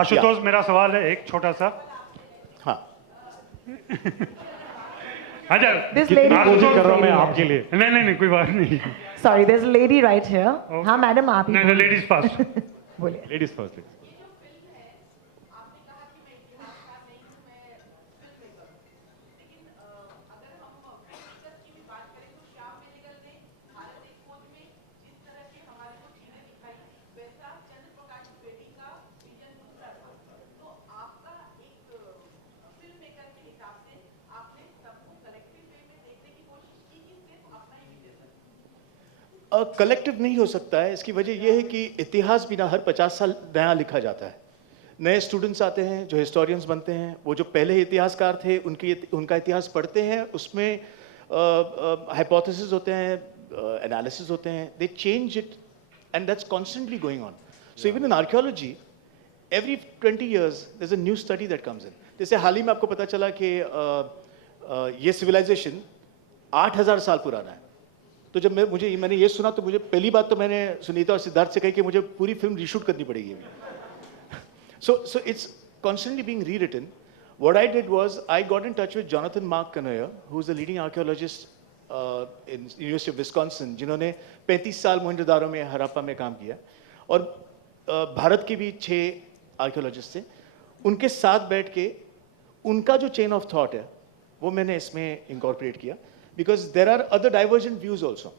आशुतोष, मेरा सवाल है एक छोटा सा। हाँ, अच्छा, This lady- आशुतोष कर रहा हूं मैं आपके लिए। नहीं कोई बात नहीं। Sorry, there's a lady right here. हाँ मैडम आप ही नहीं, बोलिए। Ladies first. बोलिए। Ladies first. कलेक्टिव नहीं हो सकता है। इसकी वजह यह है कि इतिहास भी ना हर 50 साल नया लिखा जाता है। नए स्टूडेंट्स आते हैं जो हिस्टोरियंस बनते हैं, वो जो पहले इतिहासकार थे उनका इतिहास पढ़ते हैं, उसमें हाइपोथेसिस होते हैं, एनालिसिस होते हैं, दे change it and that's constantly going on. So even in archaeology every 20 years there's a new study that comes in. जैसे हाल ही में आपको पता चला कि ये सिविलाइजेशन 8000 साल पुराना है। तो जब मैंने ये सुना तो मुझे पहली बात तो मैंने सुनीता और सिद्धार्थ से कही कि मुझे पूरी फिल्म रीशूट करनी पड़ेगी। So it's constantly being rewritten. What I did was I got in touch with Jonathan Mark Canoyer, who's a leading archaeologist in University of Wisconsin, जिन्होंने 35 साल मोहनजोदारो में, हड़प्पा में काम किया, और भारत के भी 6 आर्कियोलॉजिस्ट थे। उनके साथ बैठ के उनका जो चेन ऑफ थॉट है वो मैंने इसमें इंकॉर्पोरेट किया, because there are other divergent views also.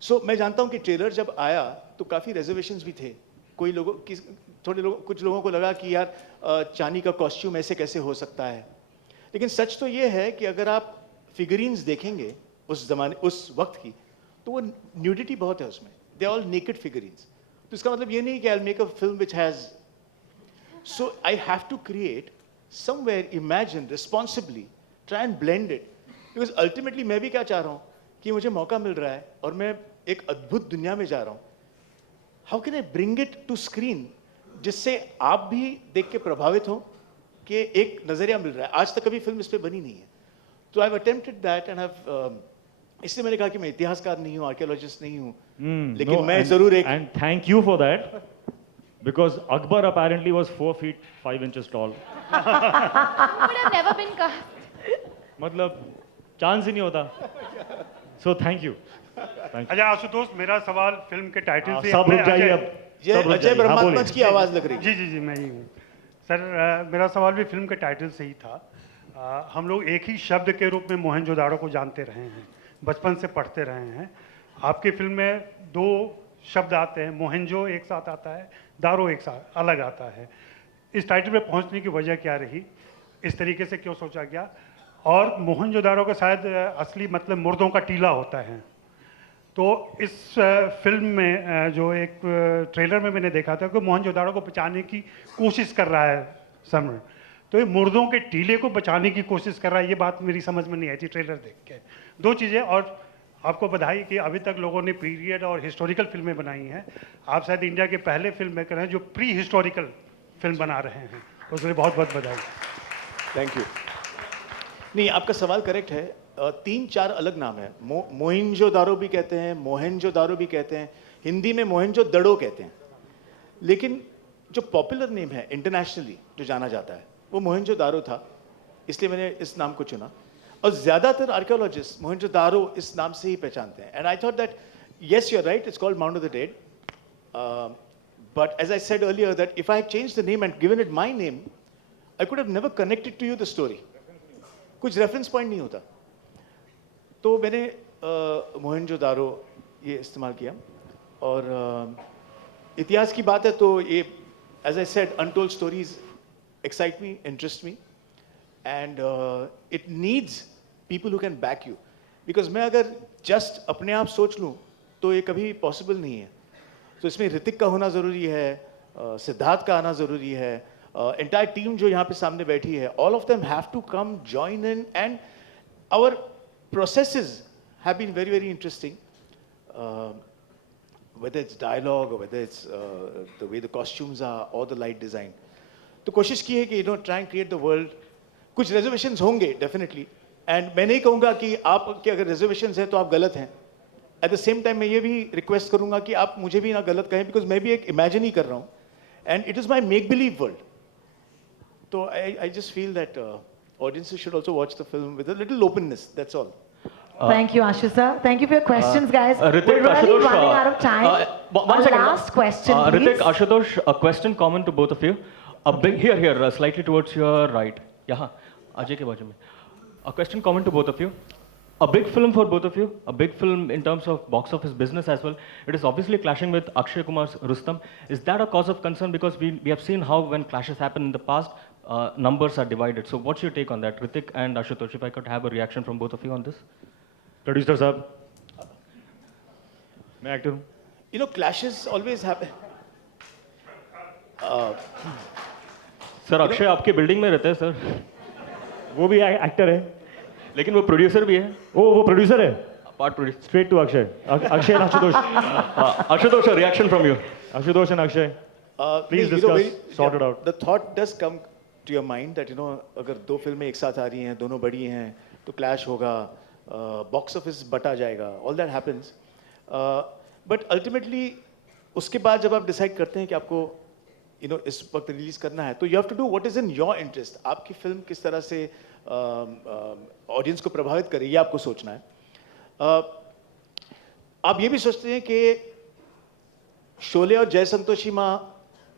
So मैं जानता हूँ कि ट्रेलर जब आया तो काफ़ी रिजर्वेशंस भी थे। कुछ लोगों को लगा कि यार चांदी का कॉस्ट्यूम ऐसे कैसे हो सकता है, लेकिन सच तो ये है कि अगर आप फिगरीन्स देखेंगे उस वक्त की, तो वो न्यूडिटी बहुत है उसमें, दे ऑल नेकेड फिगरीन्स। तो इसका मतलब ये नहीं कि I will make a film which has, so I have to create somewhere, imagine responsibly, try and blend it, because ultimately मैं भी क्या चाह रहा हूँ कि मुझे मौका मिल रहा है और मैं एक अद्भुत दुनिया में जा रहा हूँ। How can I bring it to screen जिससे आप भी देख के प्रभावित हो कि एक नजरिया मिल रहा है। आज तक कभी फिल्म इस पे बनी नहीं है, तो I've attempted that and इसलिए मैंने कहा कि मैं इतिहासकार नहीं हूँ, आर्कियोलॉजिस्ट नहीं हूँ, लेकिन मैं जरूर एक, and thank you for that, because Akbar apparently was 4 feet 5 inches tall. would have never been cast. मतलब चांस ही नहीं होता. So thank you. अच्छा आशुतोष, मेरा सवाल फिल्म के टाइटल से सब रुक जाइए अब. ये सब रुक अजय जाइए. हाँ, ब्रह्मात्मा बोलिए. की आवाज लग रही है। जी मैं ही हूँ सर। मेरा सवाल भी फिल्म के टाइटल से ही था। हम लोग एक ही शब्द के रूप में मोहनजोदाड़ो को जानते रहे हैं, बचपन से पढ़ते रहे हैं। आपकी फिल्म में 2 शब्द आते हैं, मोहनजो एक साथ आता है, दारो एक साथ अलग आता है। इस टाइटल पे पहुंचने की वजह क्या रही, इस तरीके से क्यों सोचा गया? और मोहनजोदारो का शायद असली मतलब मुर्दों का टीला होता है। तो इस फिल्म में जो एक ट्रेलर में मैंने देखा था कि मोहनजोदारो को बचाने की कोशिश कर रहा है समर, तो ये मुर्दों के टीले को बचाने की कोशिश कर रहा है, ये बात मेरी समझ में नहीं आई थी ट्रेलर देख के। 2 चीज़ें, और आपको बधाई कि अभी तक लोगों ने पीरियड और हिस्टोरिकल फिल्में बनाई हैं। आप शायद इंडिया के पहले फिल्म मेकर हैं जो प्री हिस्टोरिकल फिल्म बना रहे हैं, उसके लिए बहुत बहुत बधाई। Thank you. नहीं, आपका सवाल करेक्ट है। 3-4 अलग नाम है। मोहनजोदारो भी कहते हैं, मोहनजोदारो भी कहते हैं, हिंदी में मोहनजोदड़ो कहते हैं, लेकिन जो पॉपुलर नेम है इंटरनेशनली जो जाना जाता है वो मोहनजोदारो था, इसलिए मैंने इस नाम को चुना। और ज्यादातर आर्कियोलॉजिस्ट मोहनजोदारो इस नाम से ही पहचानते हैं। And I thought that yes, you're right, it's called Mound of the Dead, but as I said earlier that if I had changed the name and given it my name, I could have never connected to you the story. कुछ reference point नहीं होता, तो मैंने मोहनजोदारो ये इस्तेमाल किया। और इतिहास की बात है तो ये, as I said, untold stories excite me, interest me, and it needs people who can back you, because मैं अगर just अपने आप सोच लूँ तो ये कभी पॉसिबल नहीं है। तो इसमें ऋतिक का होना ज़रूरी है, सिद्धार्थ का आना ज़रूरी है, एंटायर टीम जो यहाँ पे सामने बैठी है, all of them have to come join in, and our processes have been very very interesting, whether it's dialogue or whether it's the way the costumes are or the light design. तो कोशिश की है कि try and create the world. कुछ reservations होंगे definitely, and मैं नहीं कहूँगा कि आपके अगर reservations हैं तो आप गलत हैं। At the same time मैं ये भी request करूँगा कि आप मुझे भी ना गलत कहें, because मैं भी एक imagine ही कर रहा हूँ, and it is my make believe world. So I just feel that audiences should also watch the film with a little openness. That's all. Thank you, Ashu sir. Thank you for your questions, guys. Ritik, We're really Ashutosh, running out of time. one Our second. last question, please. Ritik, Ashutosh, a question common to both of you. A big here, slightly towards your right. Yeah, Ajay ke baaju mein. A question common to both of you. A big film for both of you. A big film in terms of box office business as well. It is obviously clashing with Akshay Kumar's Rustom. Is that a cause of concern? Because we have seen how when clashes happen in the past, numbers are divided. So what's your take on that, Ritik and Ashutosh? If I could have a reaction from both of you on this. Producer साहब, मैं actor हूँ. You know, clashes always happen. Sir Akshay आपके building में रहते हैं sir, वो भी actor है. लेकिन वो प्रोड्यूसर भी है. वो प्रोड्यूसर है. Part producer. Straight to Akshay. Akshay and Ashutosh. Ashutosh, a reaction from you. Ashutosh and Akshay. Please you know, discuss, sort it out. The thought does come to your mind that, you know, अगर दो फिल्में एक साथ आ रही हैं, दोनों बड़ी हैं, तो clash होगा, box office बटा जाएगा, all that happens. But ultimately, उसके बाद जब आप decide करते हैं कि आपको, you know, इस वक्त रिलीज करना है, तो you have to do what is in your interest. आपकी फिल्म किस तरह से ऑडियंस को प्रभावित करे, ये आपको सोचना है. आप ये भी सोचते हैं कि शोले और जय संतोषी माँ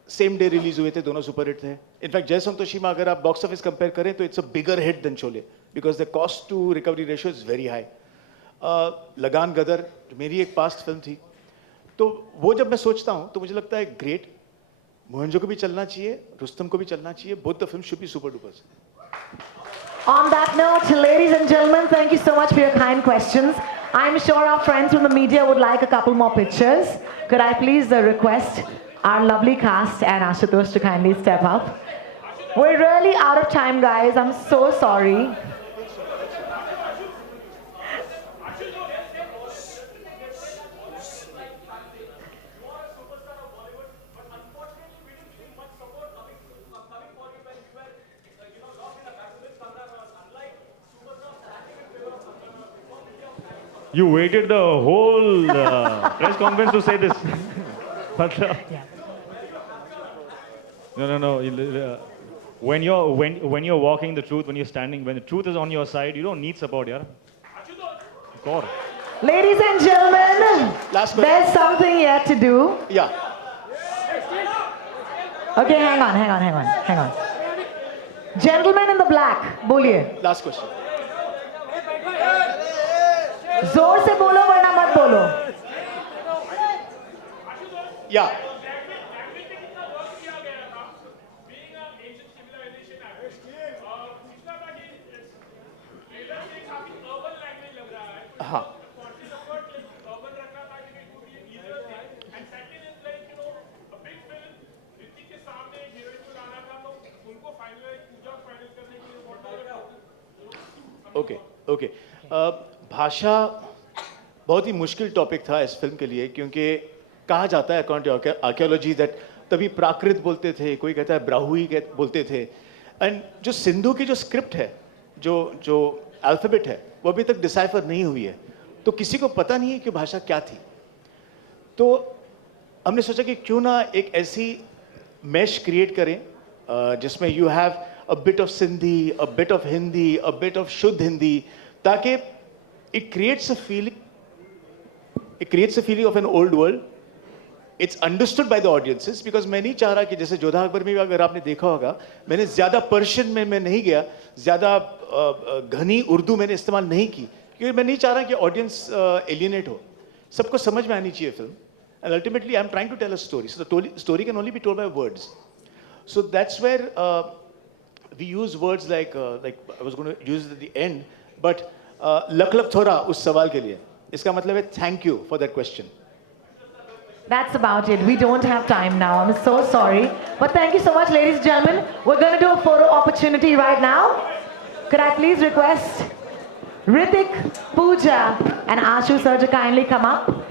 सेम डे रिलीज हुए थे, दोनों सुपरहिट थे. इनफैक्ट जय संतोषी माँ अगर आप बॉक्स ऑफिस कंपेयर करें तो it's a bigger hit than Sholay because the cost to recovery ratio is very high. Lagaan Gadar मेरी एक पास्ट फिल्म थी, तो वो जब मैं सोचता हूँ तो मुझे लगता है ग्रेट, मोहनजो को भी चलना चाहिए, रुस्तम को भी चलना चाहिए. Both the film should be super duper. On that note, ladies and gentlemen, thank you so much for your kind questions. I'm sure our friends from the media would like a couple more pictures. Could I please request our lovely cast and Ashutosh to kindly step up? We're really out of time, guys. I'm so sorry. You waited the whole press conference to say this. But, no. When you're walking the truth, when you're standing, when the truth is on your side, you don't need support, yaar. God. Ladies and gentlemen, Last question. there's something yet to do. Yeah. Okay, hang on. Gentleman in the black, बोलिए. Last question. जोर से बोलो वरना मत बोलो. Yeah. हाँ. Okay. भाषा बहुत ही मुश्किल टॉपिक था इस फिल्म के लिए, क्योंकि कहा जाता है अकॉर्डिंग टू आर्कियोलॉजी दैट तभी प्राकृत बोलते थे, कोई कहता है ब्राहुई बोलते थे. एंड जो सिंधु की जो स्क्रिप्ट है, जो अल्फाबेट है, वो अभी तक डिसाइफर नहीं हुई है, तो किसी को पता नहीं है कि भाषा क्या थी. तो हमने सोचा कि क्यों ना एक ऐसी मैश क्रिएट करें जिसमें you have a bit of Sindhi, a bit of Hindi, a bit of शुद्ध हिंदी, ताकि it creates a feeling of an old world. It's understood by the audiences because मैं नहीं चाह रहा कि जैसे जोधा अकबर में भी अगर आपने देखा होगा, मैंने ज़्यादा पर्शियन में मैं नहीं गया, ज़्यादा घनी उर्दू मैंने इस्तेमाल नहीं की, क्योंकि मैं नहीं चाह रहा कि ऑडियंस एलियनेट हो. सबको समझ में आनी चाहिए film. And ultimately I'm trying to tell a story. So the story can only be told by words. So that's where we use words like I was going to use it at the end, but luck luck थोड़ा उस सवाल के लिए, इसका मतलब है thank you for that question. That's about it. We don't have time now. I'm so sorry. But thank you so much, ladies and gentlemen. We're going to do a photo opportunity right now. Could I please request Ritik, Pooja, and Ashu sir to kindly come up?